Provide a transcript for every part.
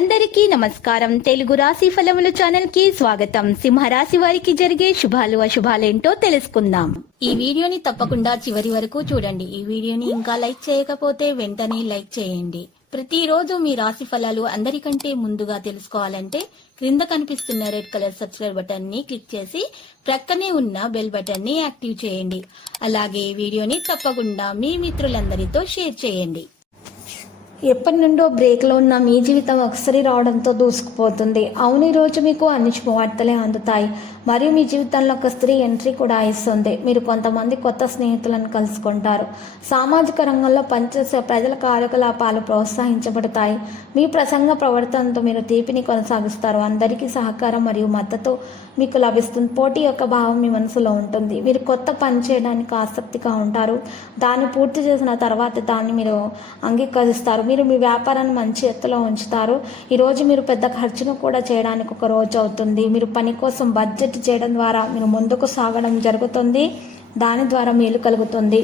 అందరికీ నమస్కారం. తెలుగు రాశి ఫలముల ఛానల్ కి స్వాగతం. సింహరాశి వారికి జరిగే శుభాలు అశుభాలేంటో తెలుసుకుందాం. ఈ వీడియోని తప్పకుండా చివరి వరకు చూడండి. ఈ వీడియోని ఇంకా లైక్ చేయకపోతే వెంటనే లైక్ చేయండి. ప్రతిరోజు మీ రాశి ఫలాలు అందరికంటే ముందుగా తెలుసుకోవాలంటే క్రింద కనిపిస్తున్న రెడ్ కలర్ సబ్స్క్రైబ్ బటన్ ని క్లిక్ చేసి ప్రక్కనే ఉన్న బెల్ బటన్ ని యాక్టివ్ చేయండి. అలాగే ఈ వీడియోని తప్పకుండా మీ మిత్రులందరితో షేర్ చేయండి. ఎప్పటి నుండో బ్రేక్లో ఉన్న మీ జీవితం ఒకసారి రావడంతో దూసుకుపోతుంది. అవును, ఈరోజు మీకు అన్ని శుభవార్తలే అందుతాయి మరియు మీ జీవితంలో ఒక స్త్రీ ఎంట్రీ కూడా ఇస్తుంది. మీరు కొంతమంది కొత్త స్నేహితులను కలుసుకుంటారు. సామాజిక రంగంలో పనిచేసే ప్రజల కార్యకలాపాలు ప్రోత్సహించబడతాయి. మీ ప్రసంగ ప్రవర్తనతో మీరు తీపిని కొనసాగిస్తారు. అందరికీ సహకారం మరియు మద్దతు మీకు లభిస్తుంది. పోటీ యొక్క భావం మీ మనసులో ఉంటుంది. మీరు కొత్త పని చేయడానికి ఆసక్తిగా ఉంటారు. దాన్ని పూర్తి చేసిన తర్వాత దాన్ని మీరు అంగీకరిస్తారు. మీరు మీ వ్యాపారాన్ని మంచి ఎత్తులో ఉంచుతారు. ఈరోజు మీరు పెద్ద ఖర్చును కూడా చేయడానికి ఒక రోజు అవుతుంది. మీరు పని కోసం బడ్జెట్ చేయడం ద్వారా మీరు ముందుకు సాగడం జరుగుతుంది. దాని ద్వారా మేలు కలుగుతుంది.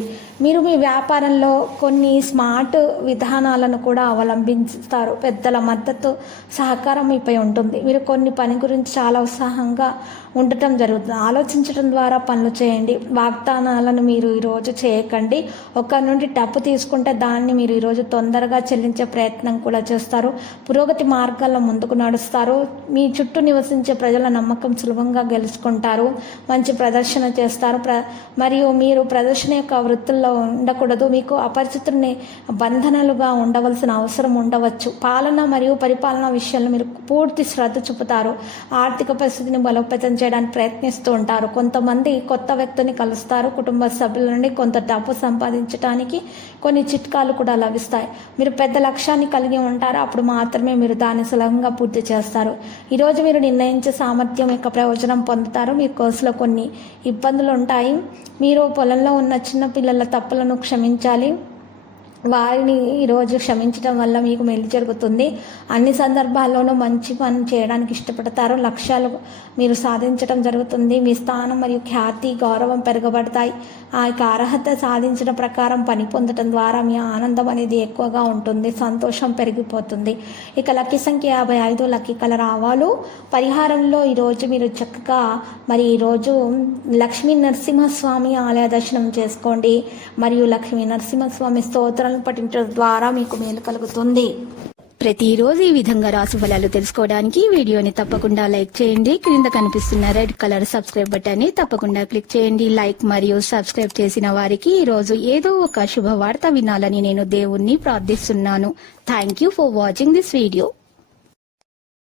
మీరు మీ వ్యాపారంలో కొన్ని స్మార్ట్ విధానాలను కూడా అవలంబిస్తారు. పెద్దల మద్దతు సహకారం మీపై ఉంటుంది. మీరు కొన్ని పని గురించి చాలా ఉత్సాహంగా ఉండటం జరుగుతుంది. ఆలోచించడం ద్వారా పనులు చేయండి. వాగ్దానాలను మీరు ఈరోజు చేయకండి. ఒకరి నుండి డబ్బు తీసుకుంటే దాన్ని మీరు ఈరోజు తొందరగా చెల్లించే ప్రయత్నం కూడా చేస్తారు. పురోగతి మార్గాల్లో ముందుకు నడుస్తారు. మీ చుట్టూ నివసించే ప్రజల నమ్మకం సులభంగా గెలుచుకుంటారు. మంచి ప్రదర్శన చేస్తారు. మరియు మీరు ప్రదర్శన యొక్క వృత్తుల్లో ఉండకూడదు. మీకు అపరిచితుని బంధనలుగా ఉండవలసిన అవసరం ఉండవచ్చు. పాలన మరియు పరిపాలన విషయంలో మీరు పూర్తి శ్రద్ధ చూపుతారు. ఆర్థిక పరిస్థితిని బలోపేతం చేయడానికి ప్రయత్నిస్తూ ఉంటారు. కొంతమంది కొత్త వ్యక్తిని కలుస్తారు. కుటుంబ సభ్యుల నుండి కొంత డబ్బు సంపాదించడానికి కొన్ని చిట్కాలు కూడా లభిస్తాయి. మీరు పెద్ద లక్ష్యాన్ని కలిగి ఉంటారు. అప్పుడు మాత్రమే మీరు దాన్ని సులభంగా పూర్తి చేస్తారు. ఈరోజు మీరు నిర్ణయించే సామర్థ్యం యొక్క ప్రయోజనం పొందుతారు. మీ కోర్సులో కొన్ని ఇబ్బందులు ఉంటాయి. మీరు పొలంలో ఉన్న చిన్న పిల్లల తప్పులను క్షమించాలి. వారిని ఈరోజు క్షమించడం వల్ల మీకు మేలు జరుగుతుంది. అన్ని సందర్భాల్లోనూ మంచి పని చేయడానికి ఇష్టపడతారు. లక్ష్యాలు మీరు సాధించడం జరుగుతుంది. మీ స్థానం మరియు ఖ్యాతి గౌరవం పెరగబడతాయి. ఆ యొక్క అర్హత సాధించిన ప్రకారం పని పొందడం ద్వారా మీ ఆనందం అనేది ఎక్కువగా ఉంటుంది. సంతోషం పెరిగిపోతుంది. ఇక లక్కీ సంఖ్య 55, లక్కీ కలర్ ఆవాలు. పరిహారంలో ఈరోజు మీరు చక్కగా ఈరోజు లక్ష్మీ నరసింహస్వామి ఆలయ దర్శనం చేసుకోండి మరియు లక్ష్మీ నరసింహస్వామి స్తోత్రాలను పఠించడం ద్వారా మీకు మేలు కలుగుతుంది. ప్రతిరోజు ఈ విధంగా రాశి ఫలాలు తెలుసుకోవడానికి వీడియోని తప్పకుండా లైక్ చేయండి. క్రింద కనిపిస్తున్న రెడ్ కలర్ సబ్స్క్రైబ్ బటన్ ని తప్పకుండా క్లిక్ చేయండి. లైక్ మరియు సబ్స్క్రైబ్ చేసిన వారికి ఈ రోజు ఏదో ఒక శుభవార్త వినాలని నేను దేవుణ్ణి ప్రార్థిస్తున్నాను. Thank you for watching this video.